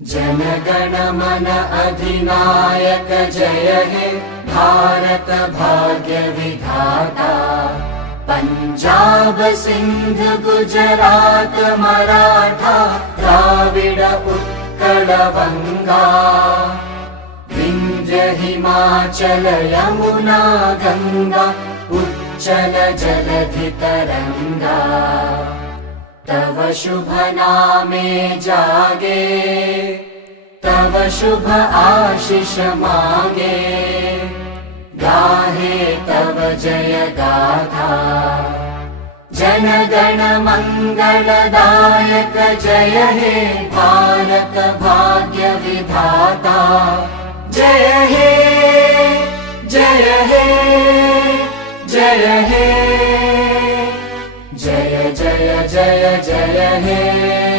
जनगण मन अधिनायक जय हे भारत भाग्य विधाता। पंजाब सिंध गुजरात मराठा द्राविड उत्कल बंगा। विंध्य हिमाचल यमुना गंगा उच्चल जलधि तरंगा। तव शुभ नामे जागे तव शुभ आशीष मागे। गाहे तव जय गाथा जनगण मंगलदायक जय हे भारत भाग्य विधाता। जय हे जय हे जय हे जय जय जय जय हे।